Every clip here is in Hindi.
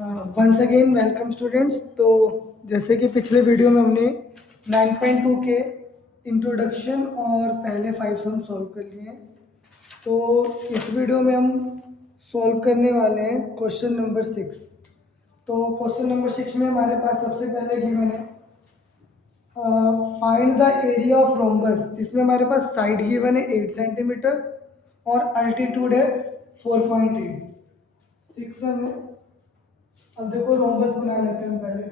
Once again welcome students. तो जैसे कि पिछले वीडियो में हमने 9.2 के इंट्रोडक्शन और पहले 5 सम सॉल्व कर लिए हैं। तो इस वीडियो में हम सॉल्व करने वाले हैं क्वेश्चन नंबर 6। तो क्वेश्चन नंबर 6 में हमारे पास सबसे पहले गिवन है find the area of rhombus, जिसमें हमारे पास साइड गिवन है 8 सेंटीमीटर और अल्टीट्यूड है 4.8। 6 में अब देखो रोम्बस बना लेते हैं पहले।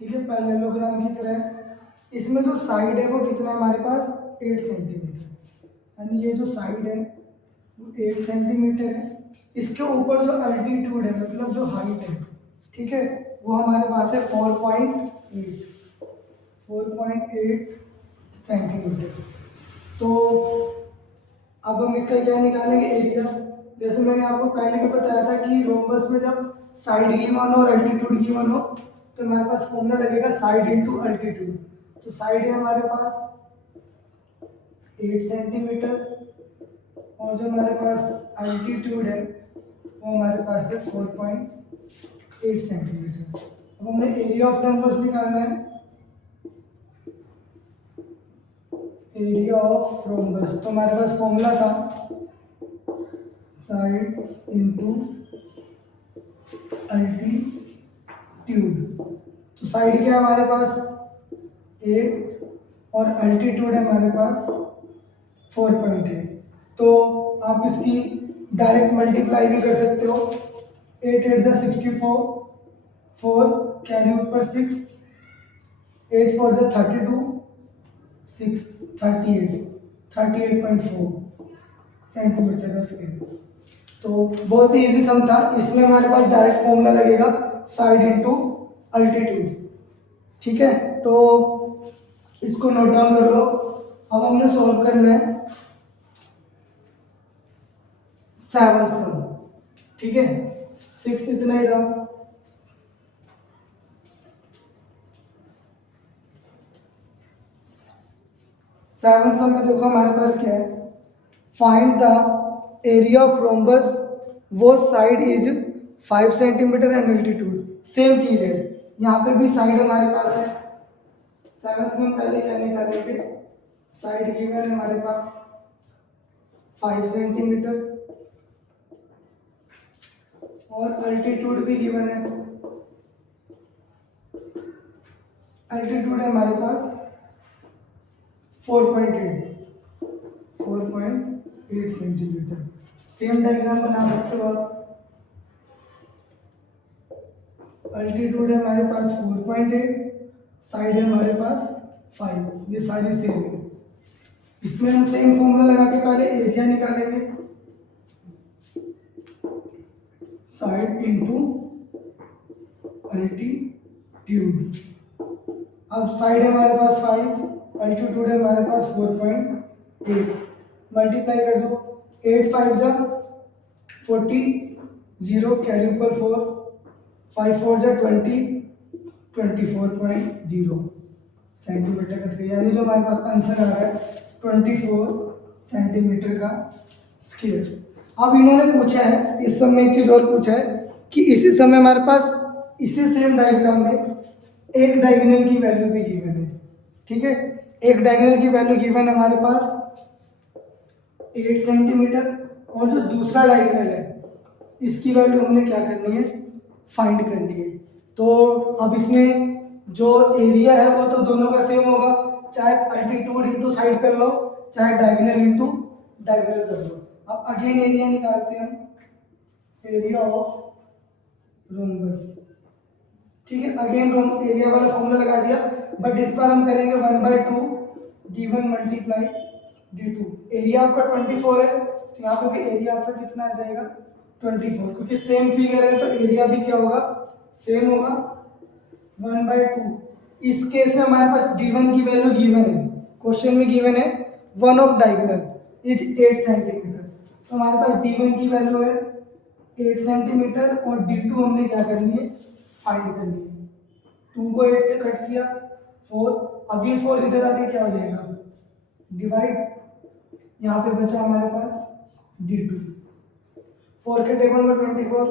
ठीक है, पैरेललोग्राम की तरह है। इसमें जो साइड है वो कितना है हमारे पास 8 सेंटीमीटर, यानी ये जो साइड है वो 8 सेंटीमीटर है। इसके ऊपर जो अल्टीट्यूड है मतलब जो हाइट है, ठीक है, वो हमारे पास है 4.8 सेंटीमीटर। तो अब हम इसका क्या निकालेंगे, एरिया। जैसे मैंने आपको पहले भी बताया था कि रोम्बस में जब साइड गिवन हो और अल्टीट्यूड गिवन हो तो हमारे पास फॉर्मूला लगेगा साइड इनटू अल्टीट्यूड। तो साइड है हमारे पास 8 सेंटीमीटर और जो हमारे पास अल्टीट्यूड है वो हमारे पास है 4.8 सेंटीमीटर। अब हमने एरिया ऑफ रोम्बस निकालना है। एरिया ऑफ रोम्बस, तो हमारे पास फॉर्मूला था साइड इनटू अल्टीट्यूड। तो साइड क्या है हमारे पास 8 और अल्टीट्यूड है हमारे पास 4.8। तो आप इसकी डायरेक्ट मल्टीप्लाई भी कर सकते हो। 8 8 जा 64, 4 कैरी ऊपर 6, 8 4 जा 32, 6 38.4 सेंटीमीटर का स्केल। तो बहुत ही इजी सम था। इसमें हमारे पास डायरेक्ट फॉर्मूला लगेगा साइड इनटू अल्टीट्यूड। ठीक है, तो इसको नोट डाउन कर लो। अब हमने सॉल्व करना है 7th सम। ठीक है, 6 इतना ही था। सेवंथ सम में देखो हमारे पास क्या है, find the area of rhombus वो side is 5 centimetre and altitude. Same चीज है, यहाँ पे भी साइड हमारे पास है। सेवंथ में हम पहले क्या निकालेंगे, साइड गिवन है हमारे पास 5 सेंटीमीटर और अल्टीट्यूड भी गिवन है। अल्टीट्यूड है हमारे पास 4.8 सेंटीमीटर। सेम डायग्राम बना सकते हो आप। अल्टीट्यूड है हमारे पास 4.8, साइड है हमारे पास 5, ये सारी सेम है। इसमें हम सेम फॉर्मूला लगा के पहले एरिया निकालेंगे, साइड इनटू अल्टीट्यूड। अब साइड है हमारे पास 5, अल्टीट्यूड है हमारे पास 4.8, मल्टीप्लाई कर दो। 8 5 जा 40, 0 कैरी ऊपर 4, 5 4 जा 20, 24.0 सेंटीमीटर का स्केल। यानी जो हमारे पास आंसर आ रहा है 24 सेंटीमीटर का स्केल। अब इन्होंने पूछा है, इस समय एक चीज और पूछा है कि इसी समय हमारे पास इसी सेम डायग्राम में एक डायगोनल की वैल्यू भी गिवन है। ठीक है, एक डायगोनल की वैल्यू गिवन है हमारे पास 8 सेंटीमीटर और जो दूसरा डायगोनल है इसकी वैल्यू हमने क्या करनी है, फाइंड करनी है। तो अब इसमें जो एरिया है वो तो दोनों का सेम होगा, चाहे अल्टीट्यूड इनटू साइड कर लो चाहे डायगोनल इनटू डायगोनल कर लो। अब अगेन एरिया निकालते हैं हम, एरिया ऑफ रोम्बस। ठीक है, अगेन एरिया वाला फॉर्मूला लगा दिया, बट इस बार हम करेंगे 1/2 d1 मल्टीप्लाई d2। एरिया आपका 24 है तो यहाँ पे भी एरिया आपका कितना आ जाएगा 24, क्योंकि सेम फिगर है तो एरिया भी क्या होगा, सेम होगा 1/2। इस केस में हमारे पास d1 की वैल्यू गिवन है, क्वेश्चन में गिवन है one of diagonal is 8 centimetre. तो हमारे पास d1 की वैल्यू है 8 सेंटीमीटर और d2 हमने क्या करनी है, फाइंड करनी है। 2 को 8 से कट किया 4, अब ये 4 इधर आके क्या हो जाएगा, डिवाइड। यहाँ पे बचा हमारे पास d2, 4 के टेबल में 24,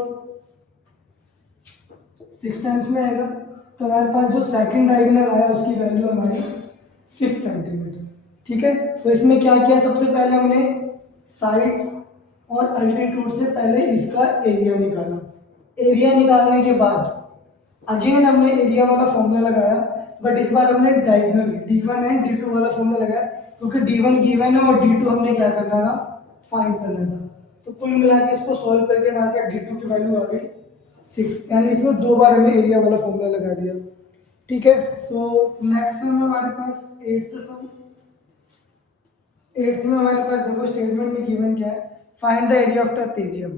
6 टाइम्स में आएगा, तो हमारे पास जो सेकंड डायगोनल आया उसकी वैल्यू हमारी 6 सेंटीमीटर। ठीक है, तो इसमें क्या किया, सबसे पहले हमने साइड और अल्टीट्यूड से पहले इसका एरिया निकाला। एरिया निकालने के बाद अगेन हमने एरिया वाला फॉर्मूला लगाया, बट इस बार हमने डायगोनल d1 एंड d2 वाला फॉर्मूला लगाया, क्योंकि d1 गिवन है और d2 हमने क्या करना था, फाइंड करना था। तो कुल मिला के इसको सॉल्व करके हमारे पास d2 की वैल्यू आ गई 6, यानी इसमें 2 बार हमने एरिया वाला फॉर्मूला लगा दिया। ठीक है, सो नेक्स्ट में हमारे पास 8th सम। 8th में हमारे पास देखो स्टेटमेंट में गिवन क्या है, find the area of trapezium.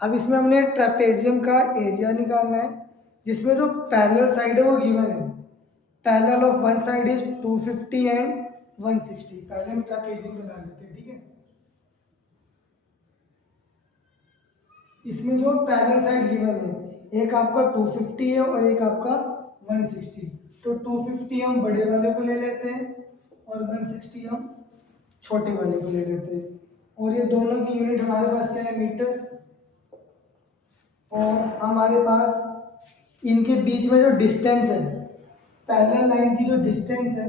अब इसमें हमने ट्रेपेजियम का एरिया निकालना है, जिसमें जो पैरेलल साइड है वो गिवन है। Parallel of one side is 250 and 160। पहले हम ट्रेपेजियम बना लेते हैं। ठीक है, इसमें जो पैरेलल साइड गिवन है, एक आपका 250 है और एक आपका 160। तो 250 हम बड़े वाले को ले लेते हैं और 160 हम छोटे वाले को ले लेते हैं, और ये दोनों की यूनिट हमारे पास क्या है, मीटर। और हमारे पास इनके बीच में जो डिस्टेंस है, पैरेलल लाइन की जो डिस्टेंस है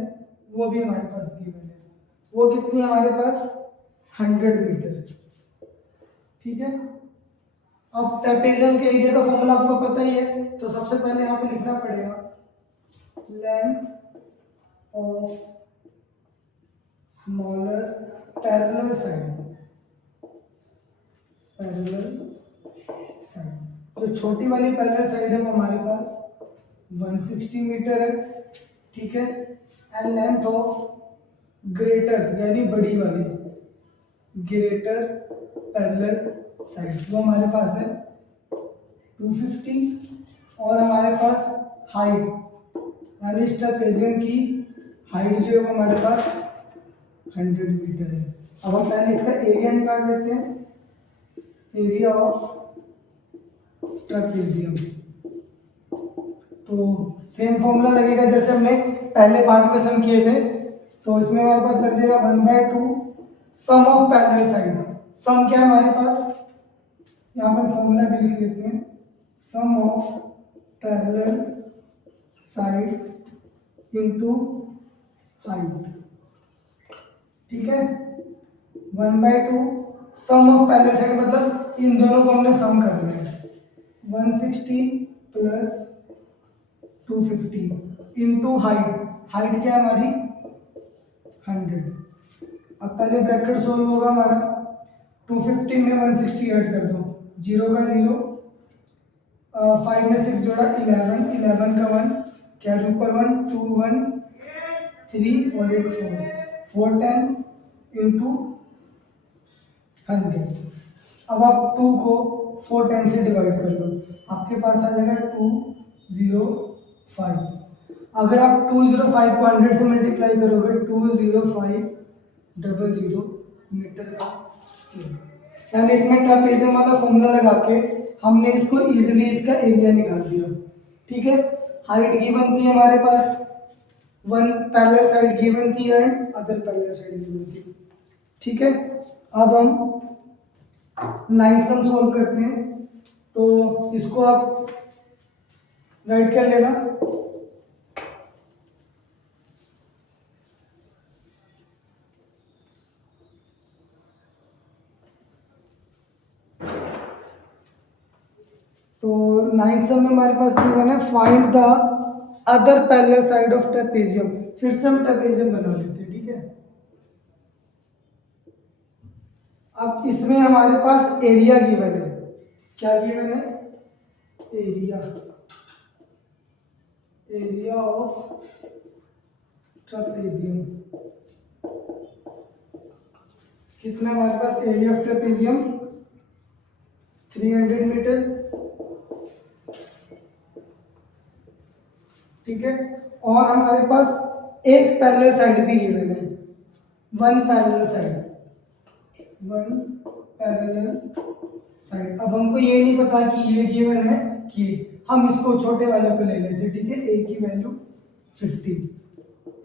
वो भी हमारे पास गिवन है, वो कितनी हमारे पास 100 मीटर। ठीक है, अब ट्रेपेजियम के एरिया का फॉर्मूला आपको पता ही है, तो सबसे पहले यहाँ पे लिखना पड़ेगा length of smaller parallel side. Parallel side, जो छोटी वाली पैरेलल साइड है वो हमारे पास 160 मीटर है। ठीक है, एंड लेंथ ऑफ ग्रेटर यानी बड़ी वाली ग्रेटर पैरेलल साइड वो हमारे पास है 250, और हमारे पास हाइट यानी ट्रेपेजियम की हाइट जो है वो हमारे पास 100 मीटर है। अब हम पहले इसका एरिया निकाल लेते हैं, एरिया ऑफ ट्रेपेजियम। तो सेम फॉर्मूला लगेगा जैसे हमने पहले पार्ट में सम किए थे, तो इसमें हमारे पास लग जाएगा 1/2 सम ऑफ पैरेलल साइड। सम क्या है हमारे पास, यहाँ पर फॉर्मूला भी लिख लेते हैं, sum of parallel side into height. ठीक है, 1/2 सम ऑफ पैरेलल साइड मतलब इन दोनों को हमने सम करना है, 160 प्लस 250 इनटू हाइट। हाइट क्या है हमारी 100। अब पहले ब्रैकेट सोल्व होगा हमारा, 250 में 160 ऐड कर दो, 0 का 0, 5 में 6 जोड़ा 11, 11 का 1, कैरी ऊपर 1, 2 1 3 और एक 4, 410 इंटू 100। अब आप 2 को 410 से डिवाइड कर लो, आपके पास आ जाएगा 205। अगर आप 205 को 100 से मल्टीप्लाई करोगे 20500 मीटर का स्क्वायर, यानी इसमें ट्रेपेजियम वाला फॉर्मूला लगा के हमने इसको इजीली इसका एरिया निकाल दिया। ठीक है, हाइट गिवन थी हमारे पास, वन पैरेलल साइड गिवन थी and other parallel side given थी। ठीक है, अब हम 9th सम सॉल्व करते हैं, तो इसको आप राइट कर लेना। तो 9th सम में हमारे पास गिवन है find the other parallel side of trapezium. फिर से हम ट्रेपेजियम बना लेते हैं। ठीक है, अब इसमें हमारे पास एरिया गिवन है, क्या गिवन है, एरिया ऑफ ट्रेपेजियम। कितना हमारे पास एरिया ऑफ ट्रेपेजियम, 300 मीटर। ठीक है, और हमारे पास एक पैरेलल साइड भी गिवन है, वन पैरेलल साइड। अब हमको ये नहीं पता कि ये गिवन है कि हम इसको छोटे वाले को ले लेते हैं। ठीक है, ए की value 15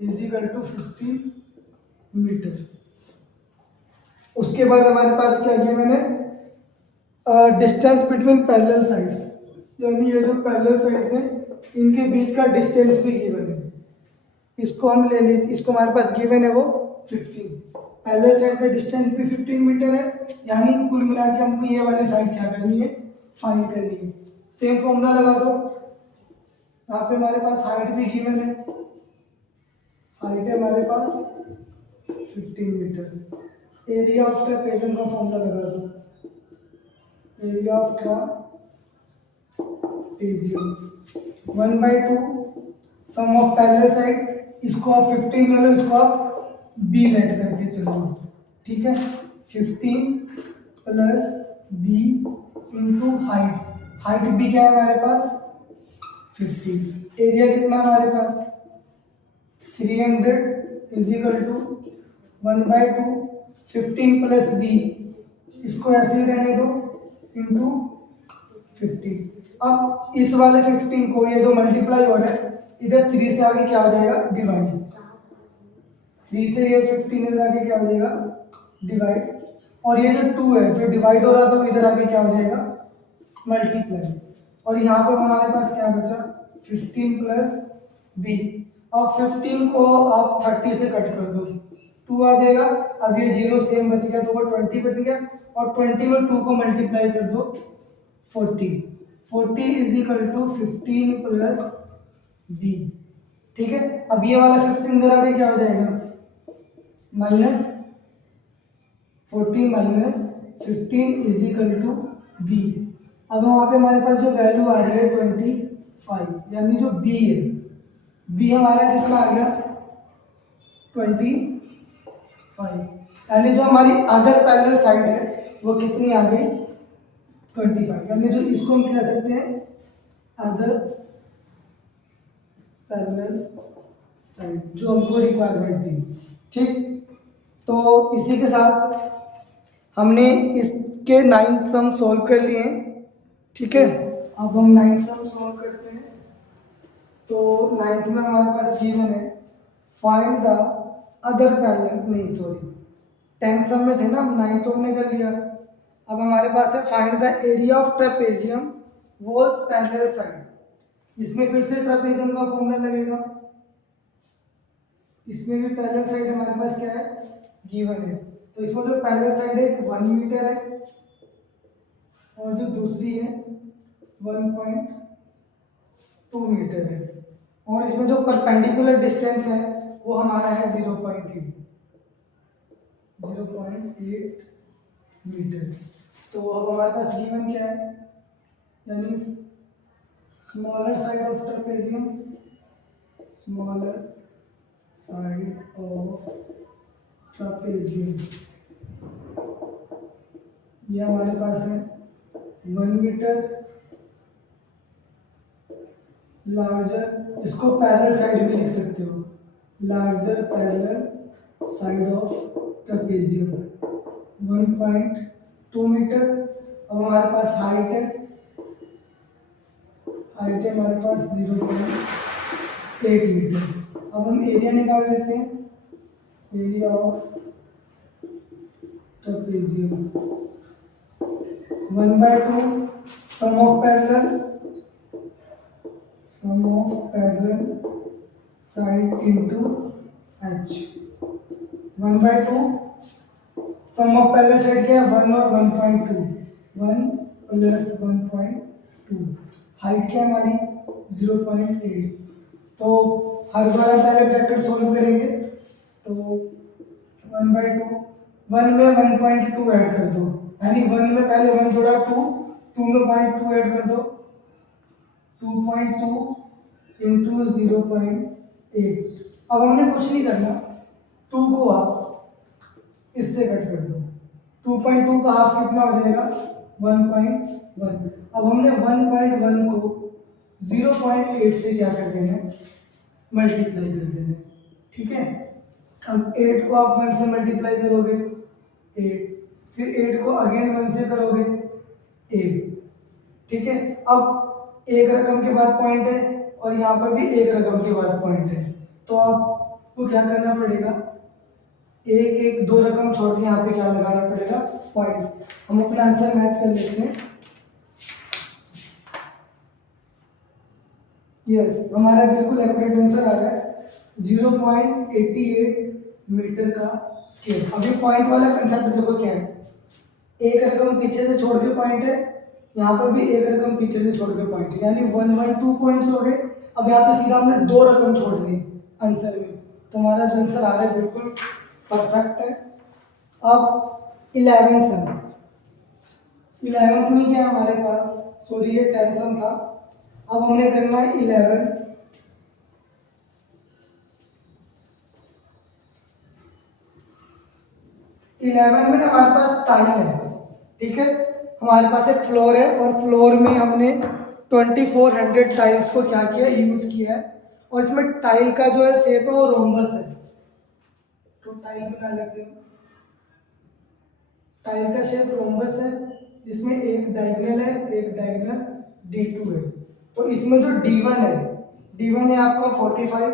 is equal to 15 metre. उसके बाद हमारे पास क्या गिवन है, डिस्टेंस बिटवीन पैरेलल साइड। यानी ये जो पैरेलल साइड्स हैं इनके बीच का डिस्टेंस भी गिवन है। इसको हम ले लेते, इसको हमारे पास गिवन है वो 15। पैरेलल साइड का डिस्टेंस भी 15 मीटर है, यानी कुल मिला के हमको ये वाली साइड क्या करनी है, फाइंड करनी है। सेम फॉर्मूला लगा दो। यहाँ पे हमारे पास हाइट भी गिवन है, हाइट है हमारे पास 15 मीटर। एरिया ऑफ ट्रेपेजम का फॉर्मूला लगा दो, area of trapezium 1/2 sum of parallel side. इसको आप 15 ले लो, इसको आप बी लेट करके चलो, ठीक है। 15 plus B into height, height भी क्या है हमारे पास 15। एरिया कितना हमारे पास 300 is equal to 1/2 15 plus B, इसको ऐसे ही रहने दो, इंटू 15। अब इस वाले 15 को, ये जो मल्टीप्लाई हो रहा है, इधर 3 से आगे क्या हो जाएगा, डिवाइड। 3 से ये 15 इधर आगे क्या हो जाएगा, डिवाइड। और ये जो 2 है जो डिवाइड हो रहा था वो इधर आगे क्या हो जाएगा, मल्टीप्लाई। और यहाँ पर हमारे पास क्या बचा 15 प्लस बी। अब 15 को आप 30 से कट कर दो, 2 आ जाएगा। अब ये 0 सेम बच गया तो वो 20 बच गया, और 20 में 2 को मल्टीप्लाई कर दो 40। 40 is equal to 15 plus B, ठीक है। अब ये वाला 15 इधर आगे क्या हो जाएगा, minus 40 minus 15 is equal to B. अब वहाँ पे हमारे पास जो वैल्यू आ रही है 25, यानी जो बी है, बी हमारा कितना आ गया 25, यानी जो हमारी अदर पैरेलल साइड है वो कितनी आ गई 25, यानी जो इसको हम कह सकते हैं अदर पैरेलल साइड, जो हमको रिक्वायरमेंट थी, ठीक। तो इसी के साथ हमने इसके 9 सम सॉल्व कर लिए हैं, ठीक है। अब हम 9 सम सॉल्व करते हैं। तो 9th में हमारे पास गिवन है फाइंड द अदर पैरेलल, नहीं सॉरी 10 सम में थे ना, 9 तो हमने कर लिया। अब हमारे पास है find the area of trapezium was parallel side. इसमें फिर से ट्रेपेजियम का फॉर्मूला लगेगा, इसमें भी पैरेलल साइड हमारे पास क्या है गिवन है। तो इसमें जो पैरेलल साइड है 1 मीटर है, और जो दूसरी है 1.2 मीटर है, और इसमें जो परपेंडिकुलर डिस्टेंस है वो हमारा है 0.8 मीटर। तो अब हमारे पास गिवन क्या है, यानी smaller side of trapezium, smaller side of trapezium, ये हमारे पास है 1 मीटर। लार्जर, इसको पैरेलल साइड भी लिख सकते हो, larger parallel side of trapezium 1.2 metre. अब हमारे पास हाइट है, हाइट है हमारे पास 0.8 मीटर। अब हम एरिया निकाल लेते हैं, area of trapezium 1/2 sum of parallel side into H. 1/2 sum of parallel side क्या है 1 और 1.2, 1 प्लस 1.2। हाइट क्या हमारी 0.8। तो हर बार हम पहले ब्रैकेट सोल्व करेंगे, तो 1/2, 1 में 1.2 ऐड कर दो, यानी 1 में पहले 1 जोड़ा 2, 2 में 0.2 ऐड कर दो, 2.2 इंटू 0.8। अब हमने कुछ नहीं करना, 2 को आप इससे कट कर दो, 2.2 का हाफ कितना हो जाएगा 1.1। अब हमने 1.1 को 0.8 से क्या कर देना है मल्टीप्लाई कर देना है, ठीक है। अब 8 को आप 1 से मल्टीप्लाई करोगे 8, फिर 8 को अगेन 1 से करोगे 8, ठीक है। अब एक रकम के बाद पॉइंट है और यहाँ पर भी एक रकम के बाद पॉइंट है, तो आपको क्या करना पड़ेगा, एक 2 रकम छोड़ के यहाँ पे क्या लगाना पड़ेगा पॉइंट। हम अपना आंसर मैच कर लेते हैं। यस, हमारा बिल्कुल एक्यूरेट आंसर आ रहा है 0.88 मीटर का स्केल। अभी पॉइंट वाला कंसेप्ट देखो क्या है, एक रकम पीछे से छोड़ के पॉइंट है, यहाँ पर भी एक रकम पीछे से छोड़ के पॉइंट है, यानी 1 1 2 पॉइंट्स हो गए। अब यहाँ पे सीधा हमने दो रकम छोड़ दी आंसर में, तो हमारा जो आंसर आ रहा है बिल्कुल परफेक्ट है। अब 11th सम, 11th में क्या है हमारे पास, सॉरी ये 10th सम था, अब हमने करना है 11। 11 में ना हमारे पास टाइल है, ठीक है, हमारे पास एक फ्लोर है और फ्लोर में हमने 2400 टाइल्स को क्या किया, यूज किया है। और इसमें टाइल का जो है शेप है वो रोम्बस है, तो टाइल बना लेते हैं। टाइल का शेप रोम्बस है, जिसमें एक डायगोनल है, एक डायगोनल D2 है। तो इसमें जो D1 है, D1 है आपका 45,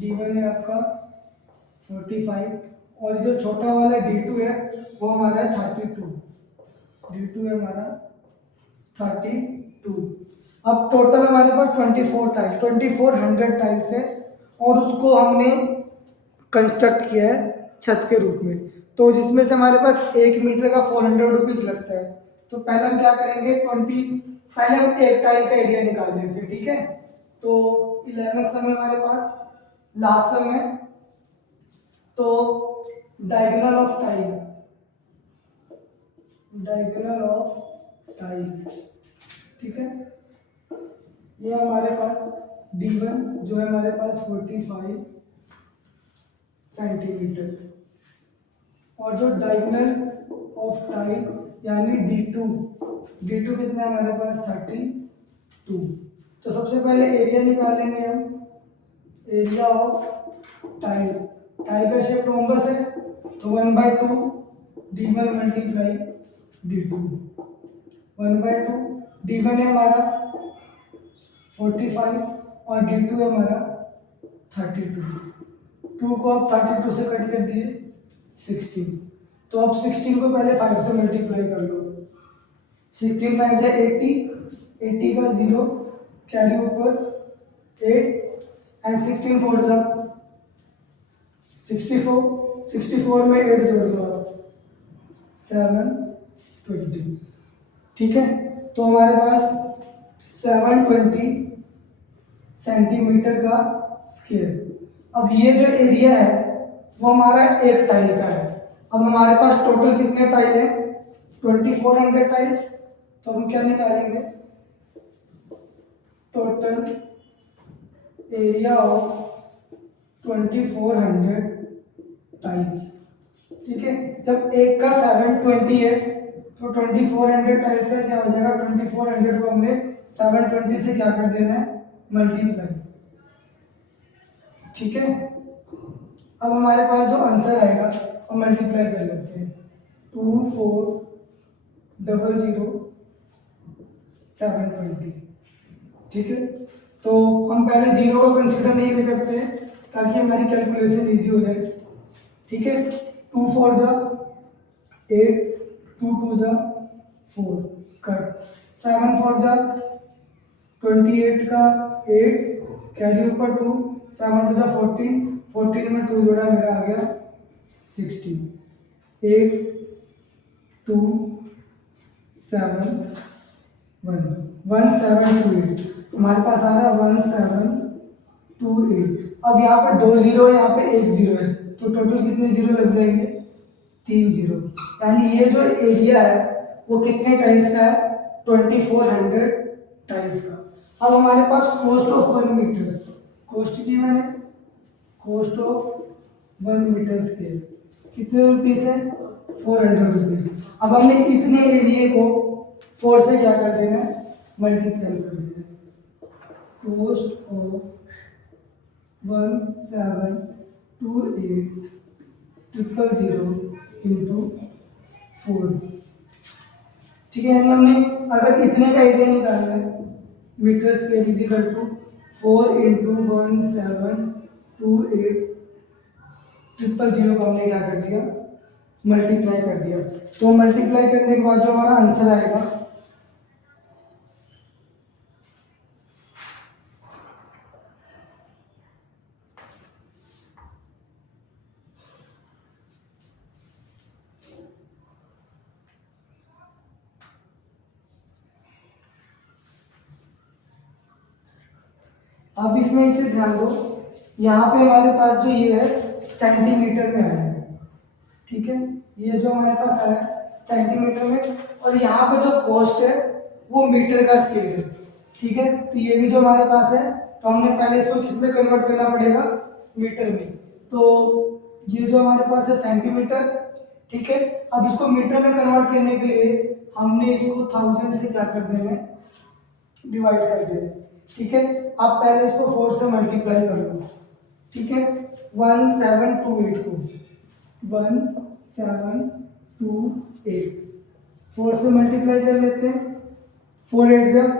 D1 है आपका 45, और जो छोटा वाला D2 है वो हमारा है 32, D2 है हमारा 32। अब टोटल हमारे पास 2400 टाइल्स है, और उसको हमने कंस्ट्रक्ट किया है छत के रूप में। तो जिसमें से हमारे पास 1 मीटर का 400 रुपीज लगता है। तो पहले हम क्या करेंगे, पहले हम एक टाइल का एरिया निकाल लेते हैं, ठीक है। तो 11 समय हमारे पास लास्ट सम है, तो डायगोनल ऑफ टाइल, ठीक है, ये हमारे पास D1 जो है हमारे पास 45 सेंटीमीटर, और जो डायगोनल ऑफ टाइल यानी D2 कितना है हमारे पास 32। तो सबसे पहले एरिया निकालेंगे हम, एरिया ऑफ टाइल का शेप रोम्बस है, तो 1/2 D1 मल्टीप्लाई D2, 1/2 D1 है हमारा 45 और D2 है हमारा 32। 2 को आप 32 से कट कर दिए 16, तो अब 16 को पहले 5 से मल्टीप्लाई कर लो। 16 5 है 80, 80 का 0 कैरी ऊपर 8, एंड 16 4 जा 64, 64 में 8 जोड़ दो आप 720, ठीक है। तो हमारे पास 720 सेंटीमीटर का स्क्वायर। अब ये जो एरिया है वो हमारा एक टाइल का है। अब हमारे पास टोटल कितने टाइल है, 2400 टाइल्स, तो हम क्या निकालेंगे, टोटल एरिया ऑफ 2400 टाइल्स, ठीक है। जब एक का 720 है तो 2400 टाइल्स का क्या हो जाएगा, 2400 को हमने 720 से क्या कर देना है, मल्टीप्लाई, ठीक है। अब हमारे पास जो आंसर आएगा हम मल्टीप्लाई कर लेते हैं, 2400 ठीक है। तो हम पहले जीरो को कंसिडर नहीं करते हैं ताकि हमारी कैलकुलेशन इजी हो जाए, ठीक है। 2 4 जा 8, 2 2 जा 4 कट, 7 4 जा 28 का 8 कैरी ऊपर 2, 7 2 जा 14, 14 में 2 जोड़ा मेरा आ गया 16, 8 2 7 1 1728, हमारे पास आ रहा है 1728। अब यहाँ पे 2 जीरो है, यहाँ पे 1 जीरो है, तो टोटल कितने जीरो लग जाएंगे, 3 जीरो। यानी ये जो एरिया है वो कितने टाइल्स का है, 2400 टाइल्स का। अब हमारे पास कॉस्ट ऑफ 1 मीटर, कॉस्ट की मैंने कॉस्ट ऑफ 1 मीटर स्क्वायर कितने रुपीस है, 400 रुपीज। अब हमने इतने एरिया को 4 से क्या कर देना है, मल्टीप्लाई कर देना है। कॉस्ट ऑफ 1728,000 इंटू 4, ठीक है। यानी हमने अगर इतने का एरिया निकालना है, metre square is equal to 4 into 1728,000 को हमने क्या कर दिया, मल्टीप्लाई कर दिया। तो मल्टीप्लाई करने के बाद जो हमारा आंसर आएगा अब इसमें एक चीज ध्यान दो, यहाँ पे हमारे पास जो ये है सेंटीमीटर में आया है, ठीक है, ये जो हमारे पास आया है सेंटीमीटर में, और यहाँ पे जो कॉस्ट है वो मीटर का स्केल है, ठीक है। तो ये भी जो हमारे पास है, तो हमने पहले इसको किस में कन्वर्ट करना पड़ेगा, मीटर में। तो ये जो हमारे पास है सेंटीमीटर, ठीक है। अब इसको मीटर में कन्वर्ट करने के लिए हमने इसको 1000 से क्या कर देना है, डिवाइड कर देना है, ठीक है। अब पहले इसको 4 से मल्टीप्लाई कर लो, ठीक है। 1728 को 1728 4 से मल्टीप्लाई कर लेते हैं, 4 8 जब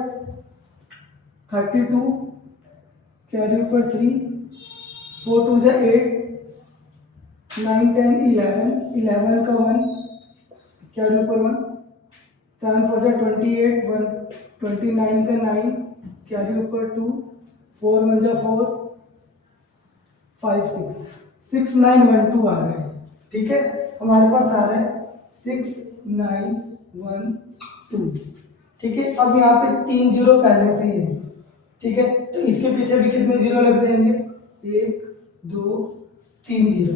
32, कैरी ऊपर 3, 4 2 जा 8, 9 10 11, 11 का 1, कैरी ऊपर 1, 7 4 जा 28, 1 29 का 9, कैरी ऊपर 2, 4 1 जा 4, 5 6 6 9 1 2 आ रहा है, ठीक है। हमारे पास आ रहा है 6 9 1 2, ठीक है। अब यहाँ पे 3 जीरो पहले से ही है, ठीक है, तो इसके पीछे भी कितने जीरो लग जाएंगे, 1 2 3 जीरो।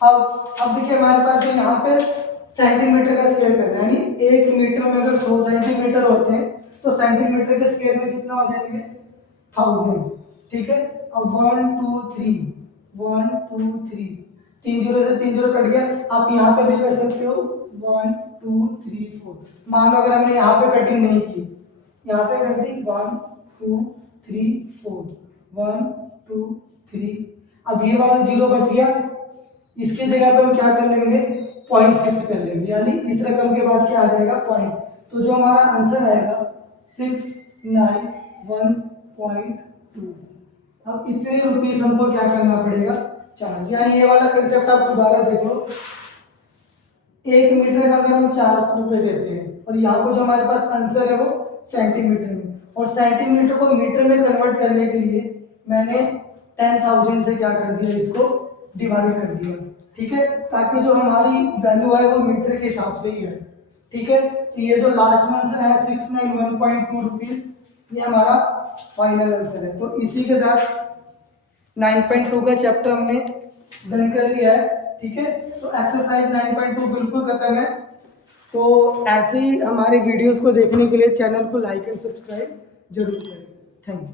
अब देखिए हमारे पास जो यहाँ पे सेंटीमीटर का स्केल करना है, यानी 1 मीटर में अगर 100 सेंटीमीटर होते हैं तो सेंटीमीटर के स्केल में कितना हो जाएंगे, 1000, ठीक है। अब 1 2 3 1 2 3, 3 जीरो से 3 जीरो कट गया। आप यहाँ पे भी कर सकते हो 1 2 3 4। मान लो अगर हमने यहाँ पे कटिंग नहीं की, यहाँ पे कर दी 1 2 3 4, 1 2 3। अब ये वाला जीरो बच गया, इसकी जगह पे हम क्या कर लेंगे, पॉइंट शिफ्ट कर लेंगे, यानी इस रकम के बाद क्या आ जाएगा, पॉइंट। तो जो हमारा आंसर आएगा 691.2। अब इतने रुपीस हमको क्या करना पड़ेगा, चार्ज। यानी ये वाला कंसेप्ट आप दोबारा देख लो, 1 मीटर का अगर हम 400 रुपये देते हैं, और यहाँ पर जो हमारे पास आंसर है वो सेंटीमीटर में, और सेंटीमीटर को मीटर में कन्वर्ट करने के लिए मैंने 10,000 से क्या कर दिया, इसको डिवाइड कर दिया, ठीक है, ताकि जो हमारी वैल्यू है वो मीटर के हिसाब से ही है, ठीक है। तो ये जो लास्ट में आंसर है 691.2 रुपीज, ये हमारा फाइनल आंसर है। तो इसी के साथ 9.2 का चैप्टर हमने डन कर लिया है, ठीक है। तो एक्सरसाइज 9.2 बिल्कुल खत्म है। तो ऐसे ही हमारे वीडियोस को देखने के लिए चैनल को लाइक एंड सब्सक्राइब जरूर करें। Thank you.